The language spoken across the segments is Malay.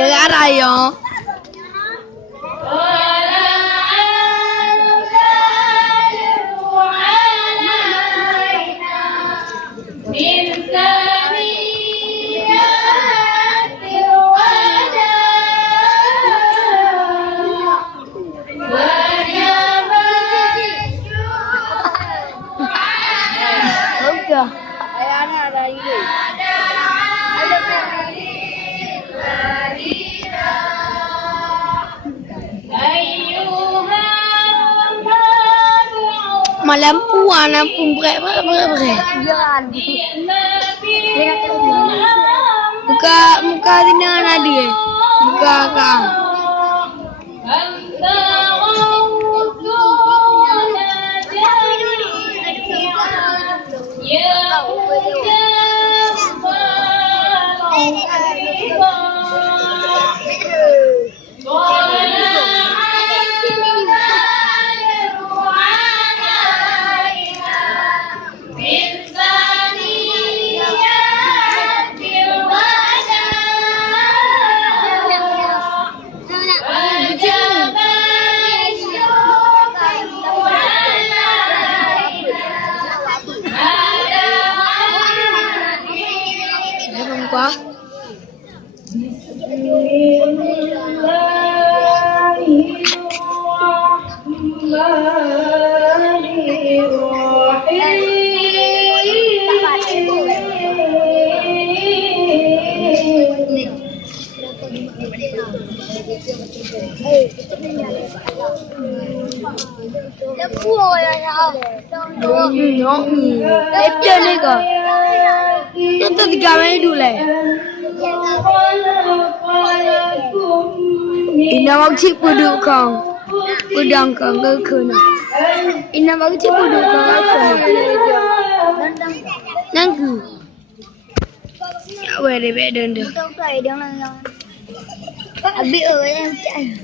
Kagak yo. Lampu lampu brek. Jangan. Muka dengan ada. Muka kang. Apa? Itu 3 menit dulu. Ina waktu puduk kang, udang kang kena. Ina waktu puduk kang kena. Nanggu. Awak ada beda dah. Abi yang cai.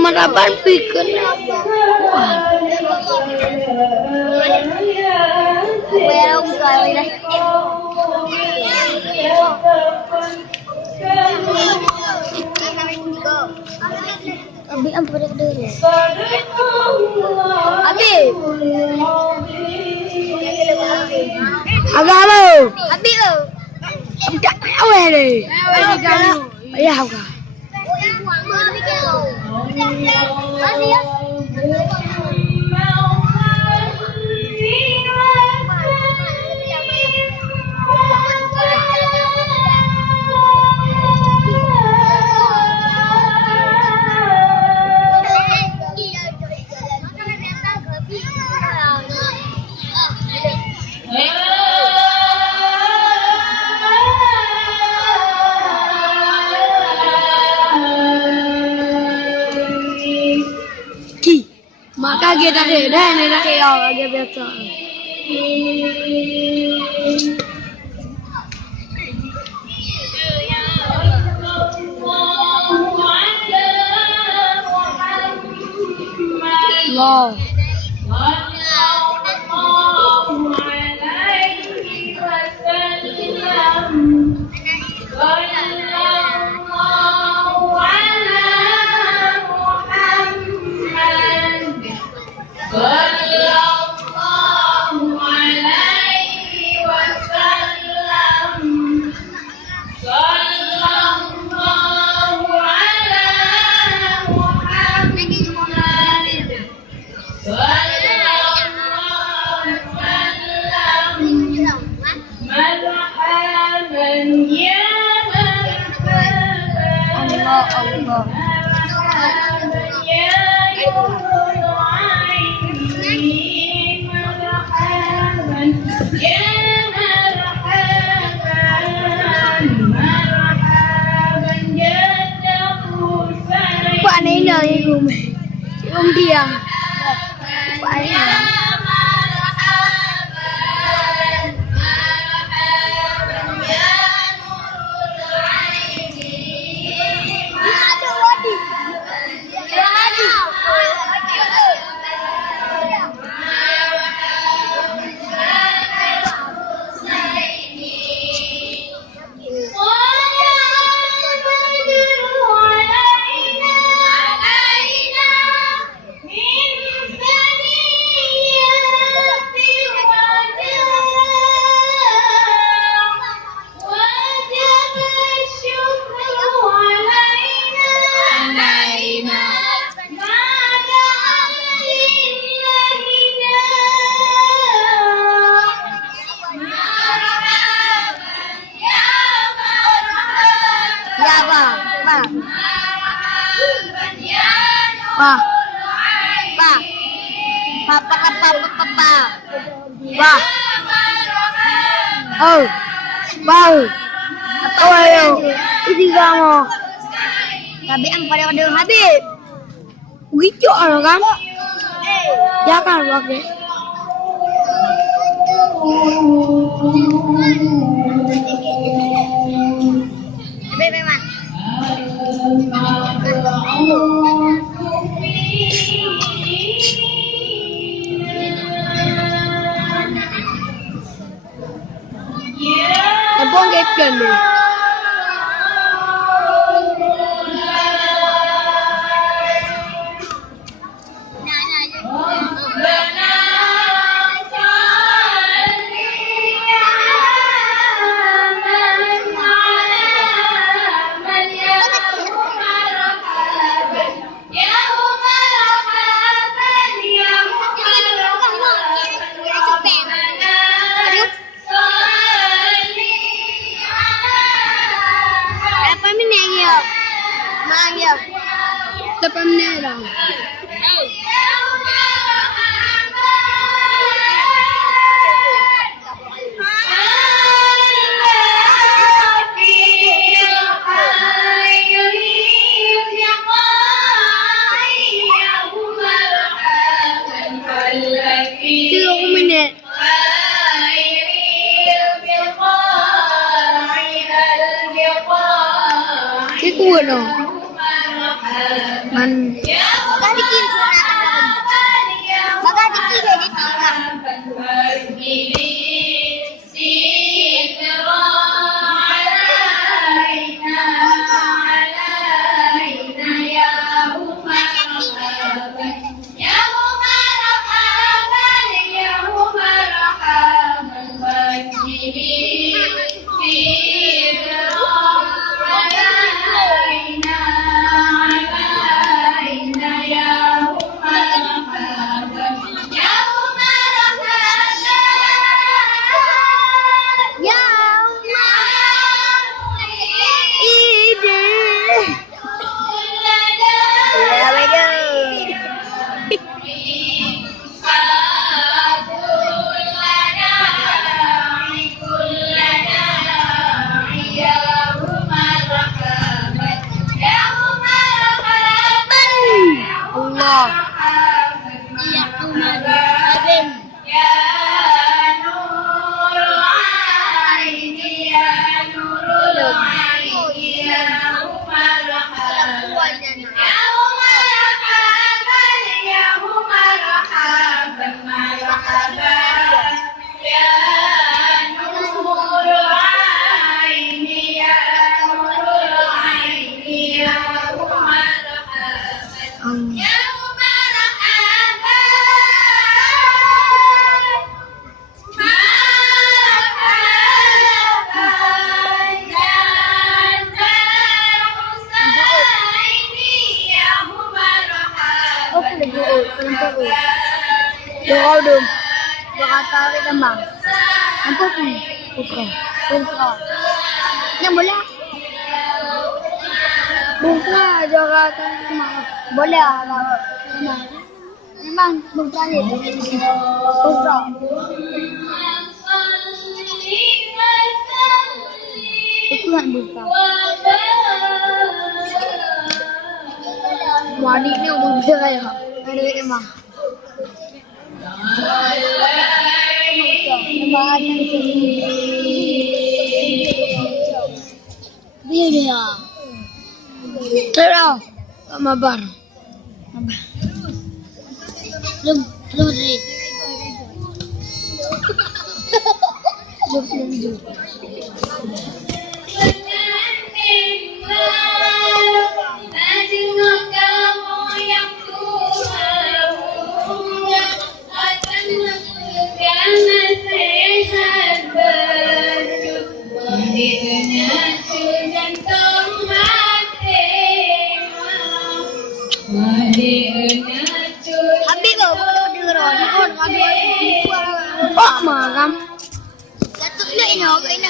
Maraban pikir. Abi apa dulu? Abi. Agak lo. Abi lo. Tak awal deh. Ya agak. Maka kita dah ni nak kaya lagi biasa. Wow. dia. Oh, bau. Oh, ayo. Ini kamu. Tapi ang pada habis. Begitu orang kan? Ya kan pakai. Memang. Abang kapten ni. Depan merah. Ikut dong. Man. Doa dong. Doa tarik kembang. Apa pun? Buka. Yang boleh? Buka doa tarik kembang. Boleh. Memang buka ni. Buka. Tuhan buka. Wadik ni umur berapa ya? duit emang. Dia dia. Terau. Mabar. Belum ni. Belum. Habis kau boleh dengar orang ada. Oh, makan. Datuk lu ini orang ini.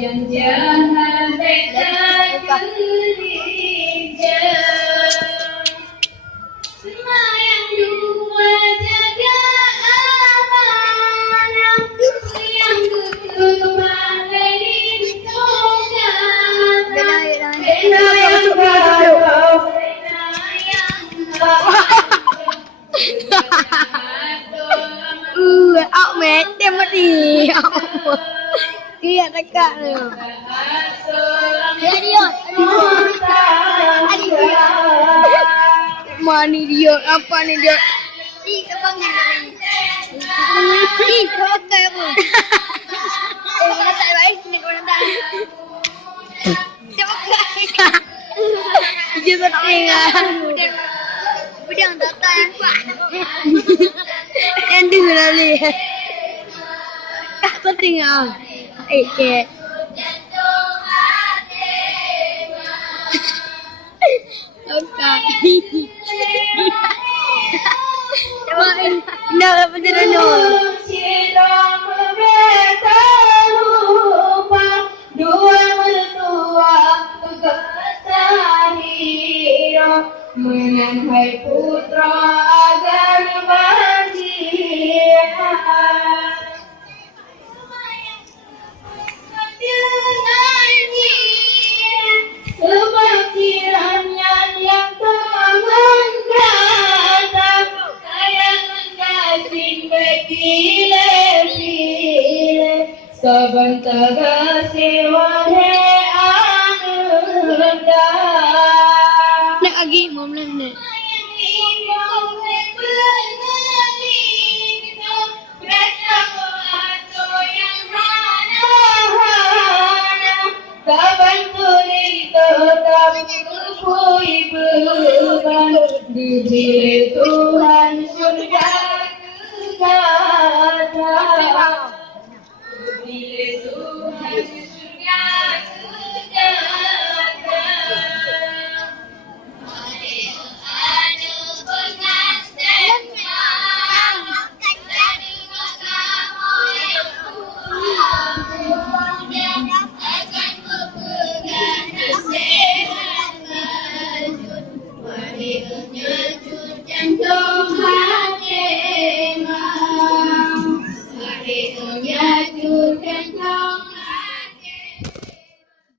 Yang jangan beda gereja semayang dua jaga amanah yang keturunan dari toga beda yang baru Ahmed, dia mati. Dia dekat tu. Mana dia? Apa ni dia? Kau pakai apa? Kau tak baik ni kau nak. Dia tak tengah. Budang datang. Yang dengar ni. Tak tengah. Okay. Nak apa dia nak? Dua mertua ketahira menanghai putra agar bahagia. Kebajirannya yang terangkata sayang mengasih bergile-gile sebentar kasih wahai anda. Nak lagi mau nak. Kapan kulit tetap kepui beban diberi Tuhan surga kekata. Diberi Tuhan